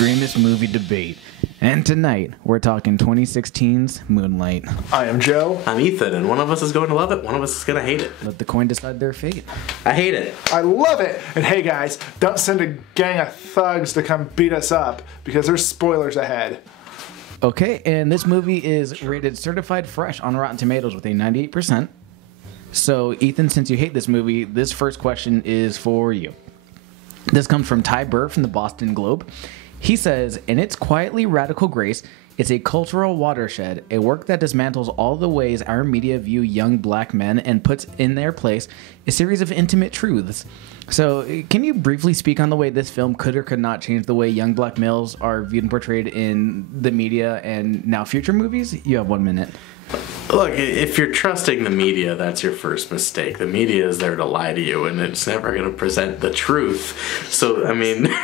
Extremist movie debate. And tonight, we're talking 2016's Moonlight. I am Joe. I'm Ethan, and one of us is going to love it, one of us is going to hate it. Let the coin decide their fate. I hate it. I love it. And hey guys, don't send a gang of thugs to come beat us up because there's spoilers ahead. Okay, and this movie is rated certified fresh on Rotten Tomatoes with a 98%. So, Ethan, since you hate this movie, this first question is for you. This comes from Ty Burr from the Boston Globe. He says, in its quietly radical grace, it's a cultural watershed, a work that dismantles all the ways our media view young black men and puts in their place a series of intimate truths. So, can you briefly speak on the way this film could or could not change the way young black males are viewed and portrayed in the media and now future movies? You have 1 minute. Look, if you're trusting the media, that's your first mistake. The media is there to lie to you, and it's never going to present the truth. So, I mean,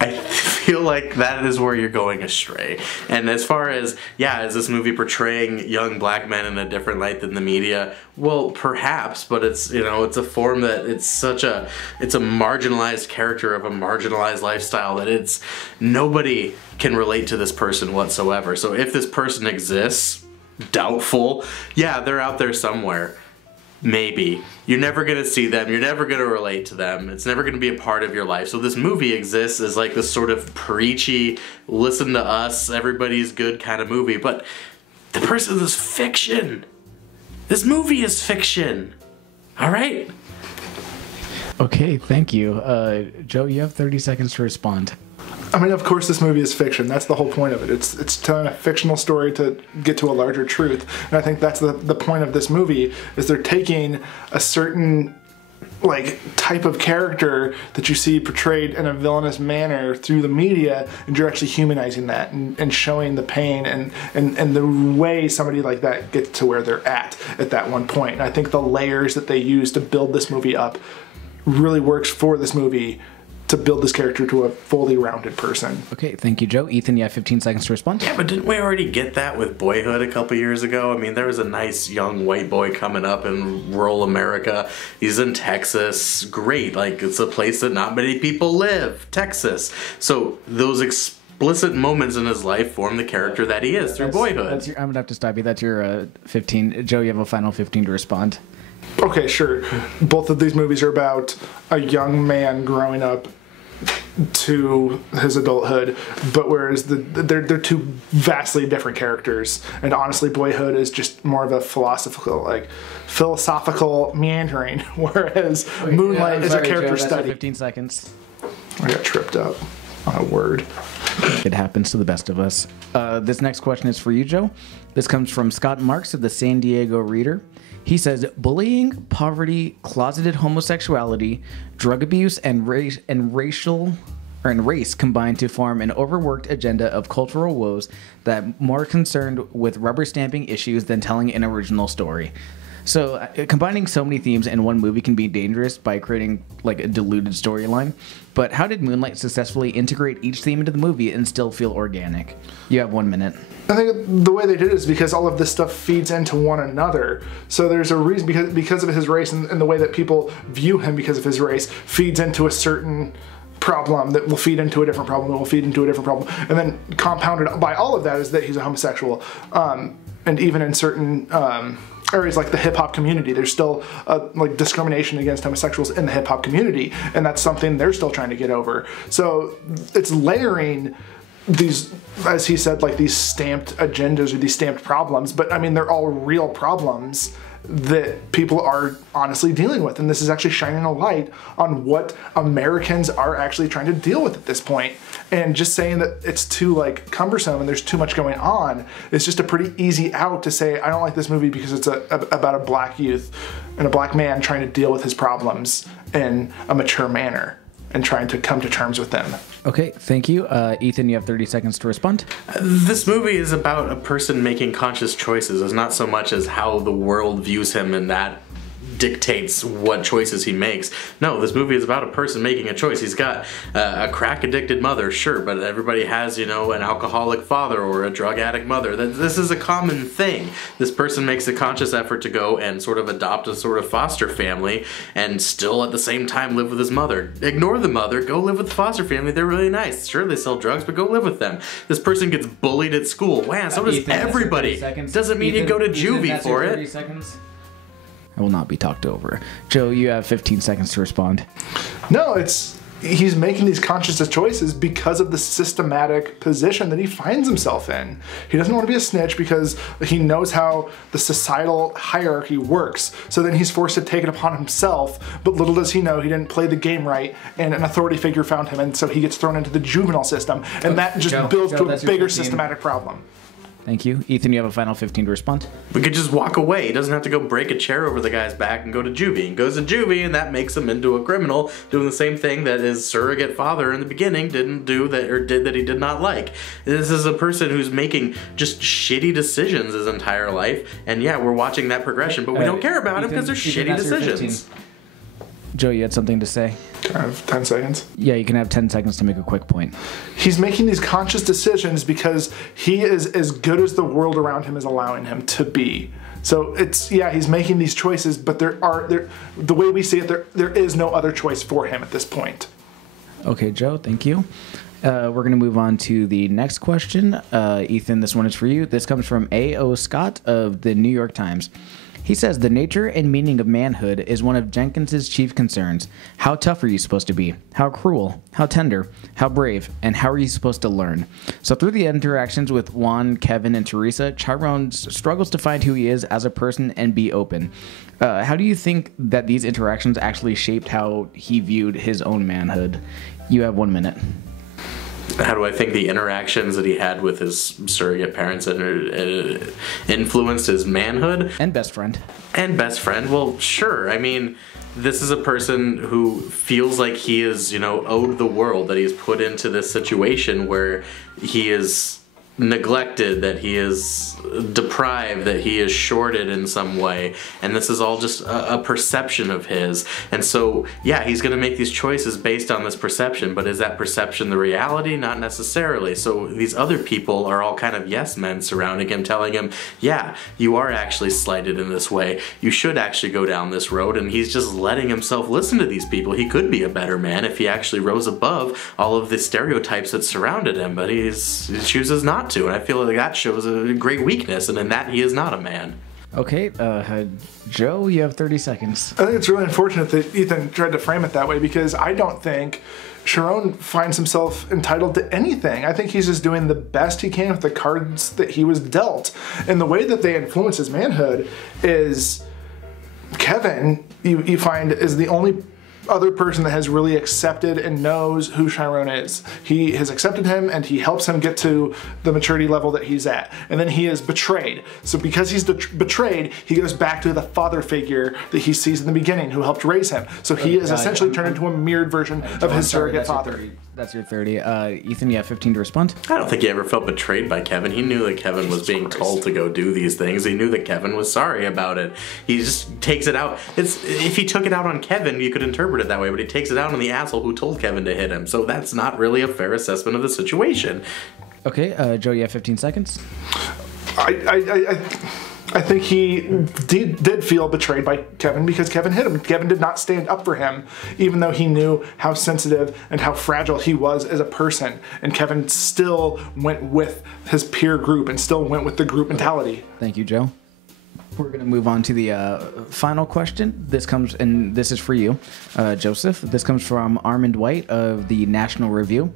I feel like that is where you're going astray. And as far as, yeah, is this movie portraying young black men in a different light than the media? Well, perhaps, but it's, you know, it's a form that it's a marginalized character of a marginalized lifestyle that it's, nobody can relate to this person whatsoever. So if this person exists, doubtful, yeah, they're out there somewhere. Maybe. You're never going to see them. You're never going to relate to them. It's never going to be a part of your life. So this movie exists as like this sort of preachy, listen to us, everybody's good kind of movie. But the person is fiction. This movie is fiction. All right? Okay, thank you. Joe, you have 30 seconds to respond. I mean, of course, this movie is fiction. That's the whole point of it. It's telling a fictional story to get to a larger truth. And I think that's the point of this movie, is they're taking a certain like type of character that you see portrayed in a villainous manner through the media, and you're actually humanizing that and showing the pain and the way somebody like that gets to where they're at that one point. And I think the layers that they use to build this movie up really works for this movie to build this character to a fully rounded person. Okay, thank you, Joe. Ethan, you have 15 seconds to respond. Yeah, but didn't we already get that with Boyhood a couple years ago? I mean, there was a nice young white boy coming up in rural America. He's in Texas. Great. Like, it's a place that not many people live. Texas. So those explicit moments in his life form the character that he is through Boyhood. I'm going to have to stop you. That's your 15. Joe, you have a final 15 to respond. Okay, sure. Both of these movies are about a young man growing up to his adulthood, but whereas they're two vastly different characters. And honestly, Boyhood is just more of a philosophical meandering, whereas Moonlight is a character study. 15 seconds. I got tripped up on a word. It happens to the best of us. This next question is for you, Joe. This comes from Scott Marks of the San Diego Reader. He says, bullying, poverty, closeted homosexuality, drug abuse, and race combine to form an overworked agenda of cultural woes that more concerned with rubber stamping issues than telling an original story. So combining so many themes in one movie can be dangerous by creating like a diluted storyline. But how did Moonlight successfully integrate each theme into the movie and still feel organic? You have 1 minute. I think the way they did it is because all of this stuff feeds into one another. So there's a reason, because of his race and the way that people view him because of his race feeds into a certain problem that will feed into a different problem that will feed into a different problem. And then compounded by all of that is that he's a homosexual. And even in certain areas like the hip-hop community, there's still like discrimination against homosexuals in the hip-hop community, and that's something they're still trying to get over. So it's layering these, as he said, like these stamped agendas or these stamped problems, but I mean they're all real problems that people are honestly dealing with, and this is actually shining a light on what Americans are actually trying to deal with at this point. And just saying that it's too like cumbersome and there's too much going on is just a pretty easy out to say I don't like this movie because it's about a black youth and a black man trying to deal with his problems in a mature manner and trying to come to terms with them. Okay, thank you. Ethan, you have 30 seconds to respond. This movie is about a person making conscious choices. It's not so much as how the world views him in that dictates what choices he makes. No, this movie is about a person making a choice. He's got a crack addicted mother, sure, but everybody has, you know, an alcoholic father or a drug addict mother. This is a common thing. This person makes a conscious effort to go and sort of adopt a sort of foster family and still at the same time live with his mother. Ignore the mother, go live with the foster family. They're really nice. Sure, they sell drugs, but go live with them. This person gets bullied at school. Wow, so does Ethan, everybody. Doesn't mean you go to juvie for it. 30 seconds. I will not be talked over. Joe, you have 15 seconds to respond. No, he's making these conscious choices because of the systematic position that he finds himself in. He doesn't want to be a snitch because he knows how the societal hierarchy works. So then he's forced to take it upon himself, but little does he know he didn't play the game right, and an authority figure found him, and so he gets thrown into the juvenile system, and that just builds to a bigger systematic problem. Thank you. Ethan, you have a final 15 to respond. We could just walk away. He doesn't have to go break a chair over the guy's back and go to juvie. He goes to juvie, and that makes him into a criminal, doing the same thing that his surrogate father in the beginning didn't do that, or did that he did not like. This is a person who's making just shitty decisions his entire life, and yeah, we're watching that progression, but we don't care about him because they're shitty decisions. Joe, you had something to say? Can I have 10 seconds? Yeah, you can have 10 seconds to make a quick point. He's making these conscious decisions because he is as good as the world around him is allowing him to be. So he's making these choices, but the way we see it, there is no other choice for him at this point. Okay, Joe, thank you. We're going to move on to the next question. Ethan, this one is for you. This comes from A.O. Scott of the New York Times. He says, the nature and meaning of manhood is one of Jenkins's chief concerns. How tough are you supposed to be? How cruel? How tender? How brave? And how are you supposed to learn? So through the interactions with Juan, Kevin, and Teresa, Chiron struggles to find who he is as a person and be open. How do you think that these interactions actually shaped how he viewed his own manhood? You have 1 minute. How do I think the interactions that he had with his surrogate parents influenced his manhood? And best friend. And best friend. Well, sure. I mean, this is a person who feels like he is, owed the world, that he's put into this situation where he is neglected, that he is deprived, that he is shorted in some way, and this is all just a perception of his. And so yeah, he's going to make these choices based on this perception, but is that perception the reality? Not necessarily. So these other people are all kind of yes men surrounding him, telling him, yeah, you are actually slighted in this way, you should actually go down this road, and he's just letting himself listen to these people. He could be a better man if he actually rose above all of the stereotypes that surrounded him, but he chooses not to, and I feel like that shows a great weakness, and in that he is not a man. Okay, Joe, you have 30 seconds. I think it's really unfortunate that Ethan tried to frame it that way, because I don't think Chiron finds himself entitled to anything. I think he's just doing the best he can with the cards that he was dealt. And the way that they influence his manhood is Kevin, you find, is the only other person that has really accepted and knows who Chiron is. He has accepted him, and he helps him get to the maturity level that he's at. And then he is betrayed. So because he's betrayed, he goes back to the father figure that he sees in the beginning, who helped raise him. So he is essentially turned into a mirrored version of his surrogate father. That's your 30. Ethan, you have 15 to respond. I don't think he ever felt betrayed by Kevin. He knew that Kevin was being told to go do these things. He knew that Kevin was sorry about it. He just takes it out. If he took it out on Kevin, you could interpret it that way, but he takes it out on the asshole who told Kevin to hit him. So that's not really a fair assessment of the situation. Okay, Joe, you have 15 seconds. I think he did feel betrayed by Kevin, because Kevin hit him. Kevin did not stand up for him, even though he knew how sensitive and how fragile he was as a person. And Kevin still went with his peer group and still went with the group mentality. Thank you, Joe. We're going to move on to the final question. This is for you, Joseph. This comes from Armand White of the National Review.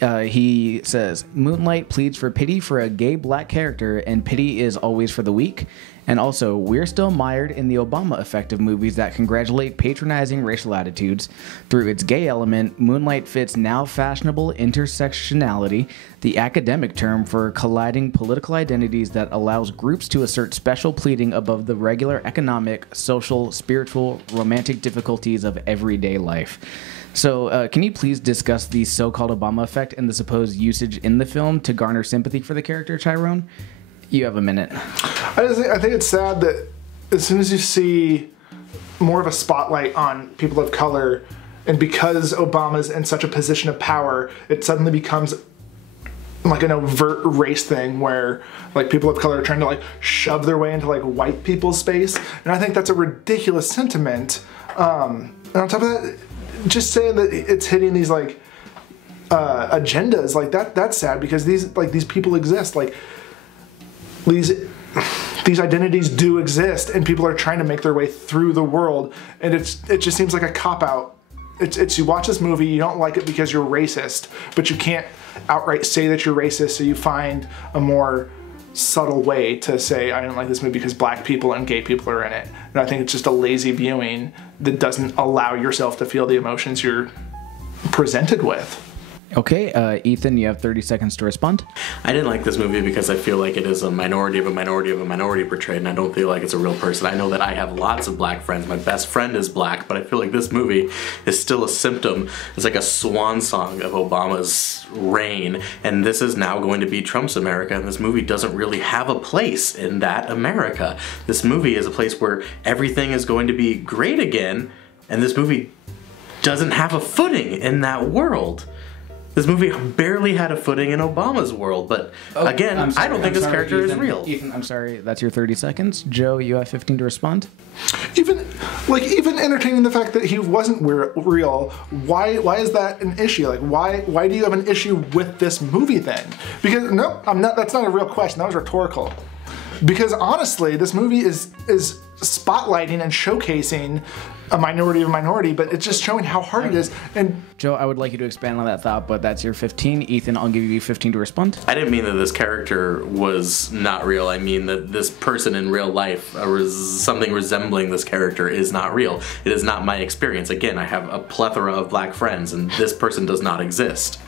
He says, Moonlight pleads for pity for a gay black character, and pity is always for the weak. And also, we're still mired in the Obama effect of movies that congratulate patronizing racial attitudes. Through its gay element, Moonlight fits now fashionable intersectionality, the academic term for colliding political identities that allows groups to assert special pleading above the regular economic, social, spiritual, romantic difficulties of everyday life. So, can you please discuss the so-called Obama effect and the supposed usage in the film to garner sympathy for the character Chiron? You have a minute. I think it's sad that as soon as you see more of a spotlight on people of color, and because Obama's in such a position of power, it suddenly becomes like an overt race thing where like people of color are trying to like shove their way into like white people's space, and I think that's a ridiculous sentiment. And on top of that, just saying that it's hitting these like agendas like that's sad, because these people exist, like these identities do exist, and people are trying to make their way through the world, and it just seems like a cop-out. It's you watch this movie, you don't like it because you're racist, but you can't outright say that you're racist, so you find a more subtle way to say, I didn't like this movie because black people and gay people are in it. And I think it's just a lazy viewing that doesn't allow yourself to feel the emotions you're presented with. Okay, Ethan, you have 30 seconds to respond. I didn't like this movie because I feel like it is a minority of a minority of a minority portrayed, and I don't feel like it's a real person. I know that I have lots of black friends. My best friend is black, but I feel like this movie is still a symptom. It's like a swan song of Obama's reign, and this is now going to be Trump's America, and this movie doesn't really have a place in that America. This movie is a place where everything is going to be great again, and this movie doesn't have a footing in that world. This movie barely had a footing in Obama's world, but again, I don't think this character is real. Ethan, I'm sorry, that's your 30 seconds. Joe, you have 15 to respond. Even entertaining the fact that he wasn't real, why is that an issue? Like, why do you have an issue with this movie then? Because no, that's not a real question. That was rhetorical. Because honestly, this movie is spotlighting and showcasing a minority of a minority, but it's just showing how hard it is. And Joe, I would like you to expand on that thought, but that's your 15. Ethan, I'll give you 15 to respond. I didn't mean that this character was not real. I mean that this person in real life, something resembling this character, is not real. It is not my experience. Again, I have a plethora of black friends, and this person does not exist.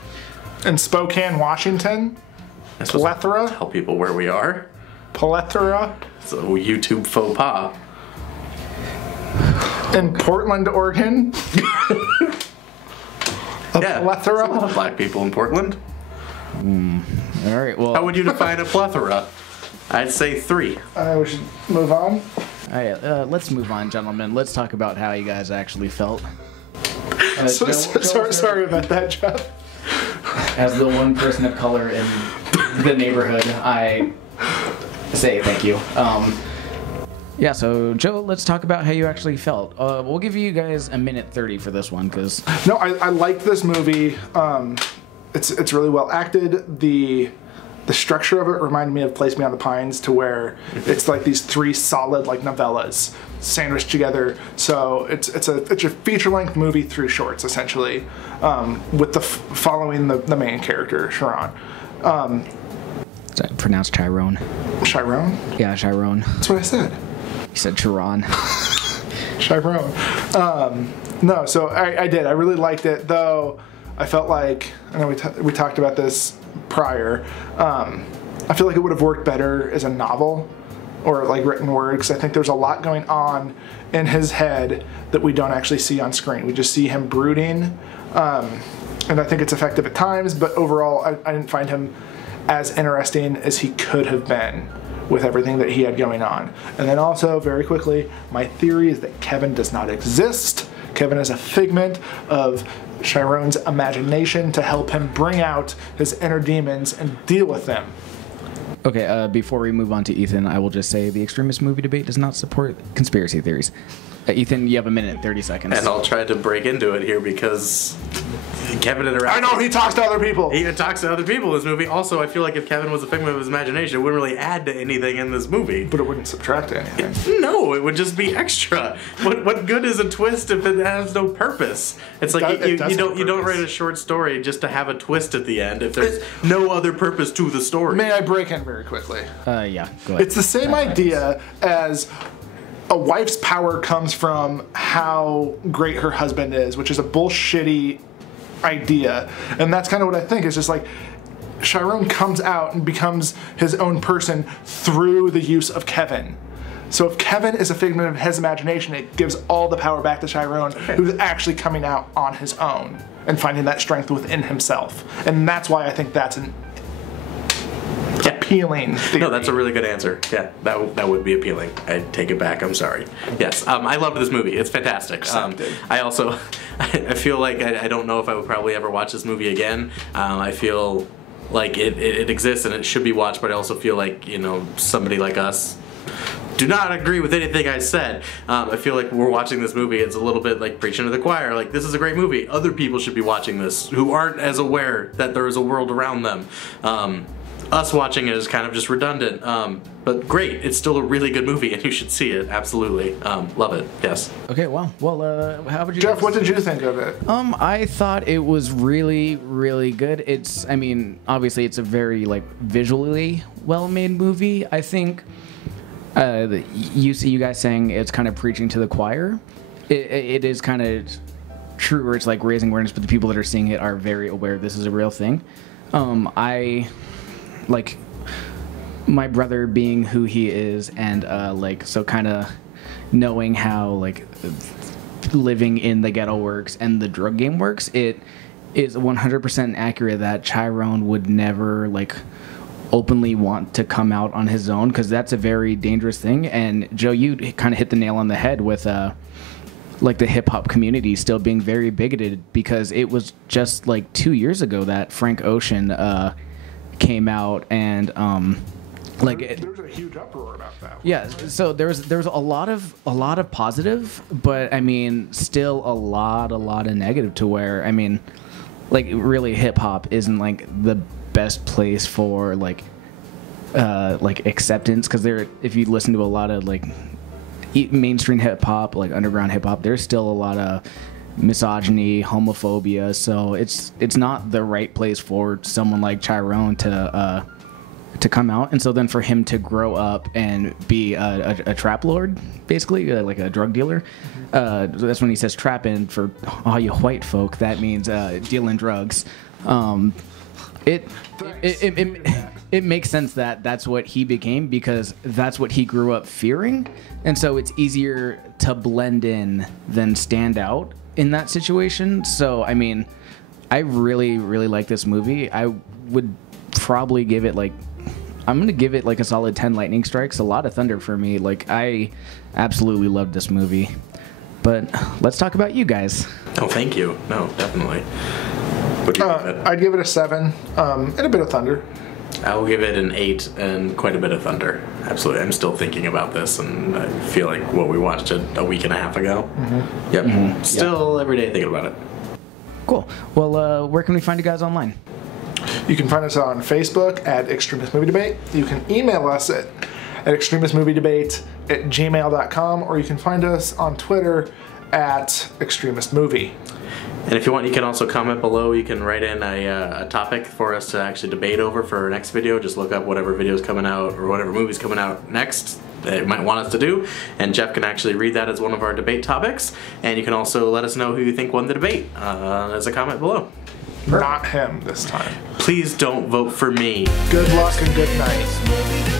in Spokane, Washington, plethora. Tell people where we are. Plethora. It's a YouTube faux pas. In Portland, Oregon. Yeah, plethora. a lot of black people in Portland. All right. Well, how would you define a plethora? I'd say 3. We should move on. All right, let's move on, gentlemen. Let's talk about how you guys actually felt. Sorry about that, Jeff. As the one person of color in the neighborhood, I say thank you. Yeah, so Joe, let's talk about how you actually felt. We'll give you guys a minute 30 for this one, because no, I liked this movie. It's really well acted. The structure of it reminded me of Place Beyond the Pines, to where it's like these 3 solid like novellas sandwiched together. So it's a feature-length movie through shorts, essentially, with following the main character, Sharon. is that pronounced Chiron? Chiron? Yeah, Chiron. That's what I said. You said Chiron. Chiron. No, so I did. I really liked it, though. I felt like, I know we talked about this prior. I feel like it would have worked better as a novel or like written word, because I think there's a lot going on in his head that we don't actually see on screen. We just see him brooding, and I think it's effective at times, but overall I didn't find him as interesting as he could have been with everything that he had going on. And then also, very quickly, my theory is that Kevin does not exist. Kevin is a figment of Chiron's imagination to help him bring out his inner demons and deal with them. Okay, before we move on to Ethan, I will just say the Extremist movie debate does not support conspiracy theories. Ethan, you have a minute and 30 seconds. And I'll try to break into it here because Kevin interacts. I know, he talks to other people. He even talks to other people in this movie. Also, I feel like if Kevin was a figment of his imagination, it wouldn't really add to anything in this movie. But it wouldn't subtract anything. No, it would just be extra. What good is a twist if it has no purpose? It's like you don't write a short story just to have a twist at the end if there's no other purpose to the story. May I break in very quickly? Yeah, go ahead. It's the same idea as a wife's power comes from how great her husband is, which is a bullshitty idea. And that's kind of what I think. It's just like Chiron comes out and becomes his own person through the use of Kevin. So if Kevin is a figment of his imagination, it gives all the power back to Chiron, who's actually coming out on his own and finding that strength within himself. And that's why I think that's a appealing theory. No, that's a really good answer. Yeah, that would be appealing. I take it back. I'm sorry. Yes, I loved this movie. It's fantastic. I also, I feel like I don't know if I would probably ever watch this movie again. I feel like it exists and it should be watched, but I also feel like, you know, somebody like us do not agree with anything I said. I feel like we're watching this movie, it's a little bit like preaching to the choir. Like, this is a great movie. Other people should be watching this who aren't as aware that there is a world around them. Us watching it is kind of just redundant. But great. It's still a really good movie, and you should see it. Absolutely. Love it. Yes. Okay, well, how about you, Jeff, what did you think of it? I thought it was really, really good. It's, I mean, obviously it's a very, like, visually well-made movie. I think you guys saying it's kind of preaching to the choir. It is kind of true, where it's like raising awareness, but the people that are seeing it are very aware this is a real thing. I like my brother being who he is, and like, so kind of knowing how like living in the ghetto works and the drug game works. It is 100% accurate that Chiron would never like openly want to come out on his own, because that's a very dangerous thing. And Joe, you kind of hit the nail on the head with like the hip hop community still being very bigoted, because it was just like 2 years ago that Frank Ocean came out and like there was a huge uproar about that. Yeah, so there was a lot of positive, but I mean still a lot of negative, to where, I mean, like, really hip hop isn't like the best place for like acceptance, because if you listen to a lot of like mainstream hip hop, like underground hip hop, there's still a lot of misogyny, homophobia, so it's not the right place for someone like Chiron to come out. And so then for him to grow up and be a trap lord, basically, like a drug dealer, that's when he says trap, and for all you white folk, that means dealing drugs. It makes sense that that's what he became, because that's what he grew up fearing, and so it's easier to blend in than stand out in that situation. So I mean, I really like this movie. I would probably give it like, I'm gonna give it like a solid 10 lightning strikes, a lot of thunder for me. Like, I absolutely loved this movie. But let's talk about you guys. Oh, thank you. No, definitely. What do you give it? I'd give it a 7 and a bit of thunder. I will give it an 8 and quite a bit of thunder. Absolutely. I'm still thinking about this, and I feel like, we watched it a week and a half ago. Mm-hmm. Yep. Mm-hmm. Still every day thinking about it. Cool. Well, where can we find you guys online? You can find us on Facebook at Extremist Movie Debate. You can email us at extremistmoviedebate@gmail.com, or you can find us on Twitter at Extremist Movie. And if you want, you can also comment below. You can write in a topic for us to actually debate over for our next video. Just look up whatever video's coming out or whatever movie's coming out next that you might want us to do, and Jeff can actually read that as one of our debate topics. And you can also let us know who you think won the debate as a comment below. Not him this time. Please don't vote for me. Good luck and good night.